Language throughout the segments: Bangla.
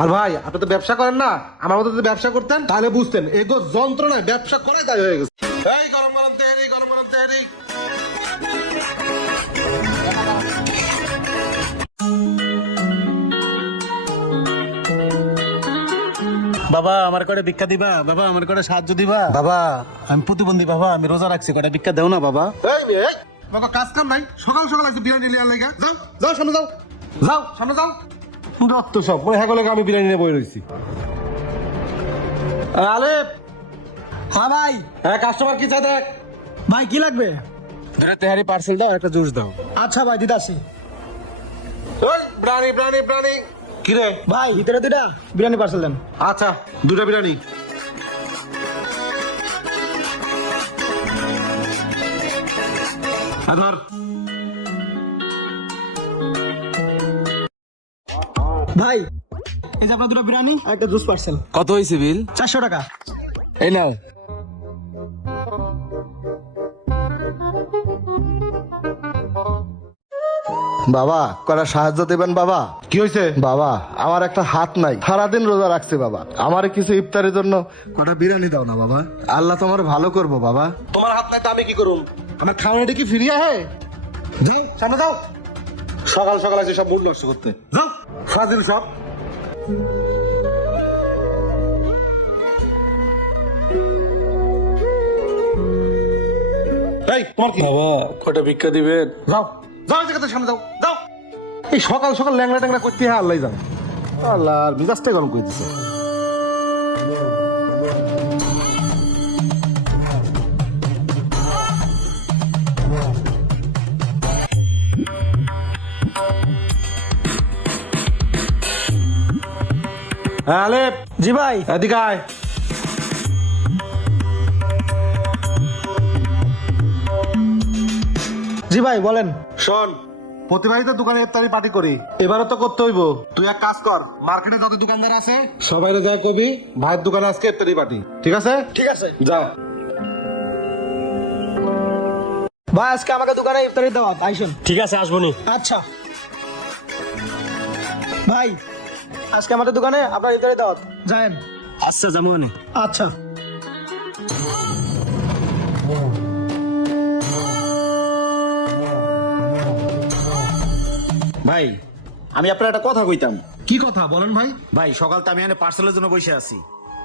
আর ভাই আপনি তো ব্যবসা করেন না আমার মতো যদি ব্যবসা করতেন তাহলে বুঝতেন এগো যন্ত্রণায় ব্যবসা করে তাই হয়ে গেছে। এই গরম গরম তেহারি গরম গরম তেহারি। বাবা আমার করে ভিক্ষা দিবা? বাবা আমার করে সাহায্য দিবা? বাবা। আমি প্রতিবন্ধী বাবা আমি রোজা রাখছি কটা ভিক্ষা দেও না বাবা? বাবা কাজ কাম নাই সকাল সকাল একটু বিরিয়ানি আনলাই যাও যাও সামনে যাও। যাও সামনে যাও। রক্ত সব। মনে হ্যাঁ আমি বিরিয়ানি নিয়ে বই রয়েছি। আলে হ্যাঁ ভাই। হ্যাঁ কাস্টমার কি চাই দেখ। ভাই কি লাগবে? ধরে তেহারি পার্সেল দাও একটা জুস দাও। আচ্ছা ভাই দিদাসি ওই ব্রানি ব্রানি ব্রানি কি রে? ভাই ভিতরে দুটা বিরিয়ানি পার্সেল দেন। আচ্ছা দুটা বিরিয়ানি। হ্যাঁ ধর। ভাই। এই যে আপনার দুটো বিরিয়ানি আর একটা জুস পার্সেল কত হয়েছে বিল? চারশো টাকা। এই নাও। বাবা করা সাহায্য দেবেন বাবা? কি হয়েছে বাবা আমার একটা হাত নাই। সারাদিন রোজা রাখছে বাবা। আমার কিছু ইফতারের জন্য কটা বিরিয়ানি দাও না বাবা? আল্লাহ তোমার ভালো করব বাবা। তোমার হাত নাই তো আমি কি করুম? আমার খাওয়ানিটা কি ফিরিয়ে হে যাও। সামনে যাও। সকাল সকাল আছে সব মুড নষ্ট করতে। যাও। ফাজিল সব। এই তোমার কি? বাবা। কটা ভিক্ষা দিবেন? যাও যাও এই জায়গাতে সামনে যাও যাও। এই সকাল সকাল ল্যাংড়া ট্যাংরা করতে হ্যাঁ আল্লাহ জানো। আল্লাহ আর মিজাজটাই গরম করে দিছে। হ্যাঁ আলেপ। জি ভাই। এদিকে আয়। জি ভাই বলেন। শোন প্রতিবারই দোকানে ইফতারি পার্টি করি। এবারও তো করতে হইব। তুই এক কাজ কর মার্কেটে যত দোকানদার আছে সবাই যা কবি ভাইয়ের দোকানে আজকে ইফতারি পার্টি। ঠিক আছে? ঠিক আছে। যা। ভাই আজকে আমাকে দোকানে ইফতারি দাওয়াত আইসুন ঠিক আছে আসব নি। আচ্ছা। ভাই আজকে আমাদের দোকানে আপনার ইফতারি দাওয়াত। যায়েন আচ্ছা যাব আচ্ছা। ভাই আমি আপনার একটা কথা কইতাম। কি কথা? বলেন ভাই। ভাই সকাল তো আমি এখানে পার্সেলের জন্য বসে আছি।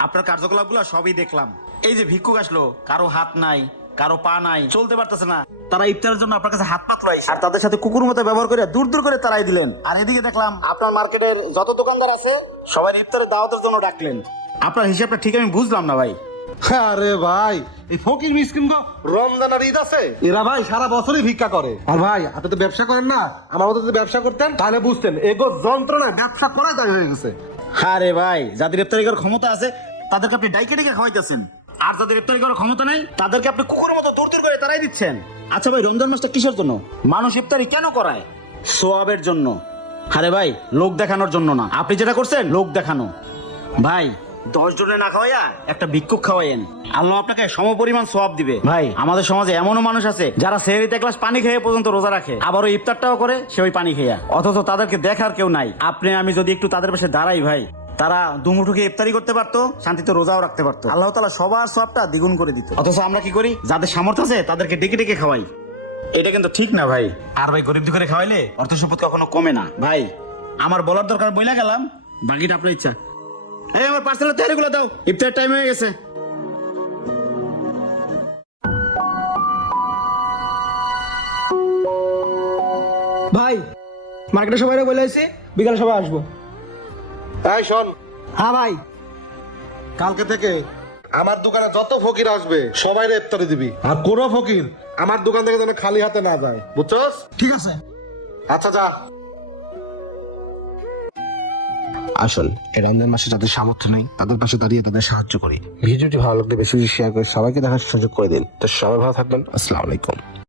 আপনার কার্যকলাপগুলো সবই দেখলাম। এই যে ভিক্ষুক আসলো কারও হাত নাই কারও পা নাই চলতে পারতেছে না। তারা ইফতারের জন্য আপনার কাছে হাত পাতলো আর তাদের সাথে কুকুর মতো ব্যবহার করে দূর দূর করে তারাই দিলেন। আর এদিকে দেখলাম আপনার মার্কেটের যত দোকানদার আছে সবাই ইফতারের দাওয়াতের জন্য ডাকলেন। আপনার হিসাবটা ঠিক আমি বুঝলাম না ভাই। আরে ভাই এই ফকির মিসকিন তো রমজান আর ঈদ আছে। এরা ভাই সারা বছরই ভিক্ষা করে। আর ভাই আপনি তো ব্যবসা করেন না আমার মতো যদি ব্যবসা করতেন তাহলে বুঝতেন এগো যন্ত্রণা ব্যবসা করাই তাই হয়ে গেছে। আরে ভাই যাদের ইফতারি করার ক্ষমতা আছে তাদেরকে আপনি ডাইকে ডেকে খাওয়াইতেছেন। আর যাদের ইফতারি করার ক্ষমতা নাই, তাদেরকে আপনি কুকুরের মতো দূর দূর করে তারাই দিচ্ছেন। আচ্ছা ভাই, রমজান মাসটা কিসের জন্য? মানুষ ইফতারি কেন করায়? সোয়াবের জন্য। আরে ভাই, লোক দেখানোর জন্য না। আপনি যেটা করছেন, লোক দেখানো। ভাই, দশ জনে না খাওয়াইয়া একটা ভিক্ষুক খাওয়াইয়েন। আল্লাহ আপনাকে সমপরিমাণ সোয়াব দিবে। ভাই, আমাদের সমাজে এমনও মানুষ আছে, যারা সেহরিতে এক গ্লাস পানি খেয়ে পর্যন্ত রোজা রাখে। আবার ওই ইফতারটাও করে, সে ওই পানি খেয়া। অথচ তাদেরকে দেখার কেউ নাই। আপনি, আমি যদি একটু তাদের পাশে দাঁড়াই, ভাই। তারা দুমুঠুকে ইফতারি করতে পারতো, শান্তিতে রোজাও রাখতে পারতো। আল্লাহ তালা সবার সবটা দ্বিগুণ করে দিত। অথচ আমরা কি করি? যাদের সামর্থ্য আছে, তাদেরকে ডেকে ডেকে খাওয়াই। এটা কিন্তু ঠিক না ভাই। আর ভাই, গরিব দুঃখে খাওয়াইলে অর্থ সম্পদ কখনো কমে না। ভাই, আমার বলার দরকার বইলা গেলাম, বাকিটা আপনার ইচ্ছা। এই আমার পার্সেলের তৈরিগুলো দাও ইফতার টাইম হয়ে গেছে। ভাই মার্কেটে সবাই বলে আছি বিকালে সবাই আসব। এই শোন। হ্যাঁ ভাই। কালকে থেকে আমার দোকানে যত ফকির আসবে সবাই ইফতারি দিবি। আর কোন ফকির? আমার দোকান থেকে যেন খালি হাতে না যায়। বুঝছস? ঠিক আছে। আচ্ছা যা। আসল এই রমজান মাসে যাদের সামর্থ্য নেই তাদের পাশে দাঁড়িয়ে তাদের সাহায্য করি। ভিডিওটি ভালো লাগলে বেশি বেশি শেয়ার করে সবাইকে দেখার সুযোগ করে দিন। তো সবাই ভালো থাকবেন। আসসালামু আলাইকুম।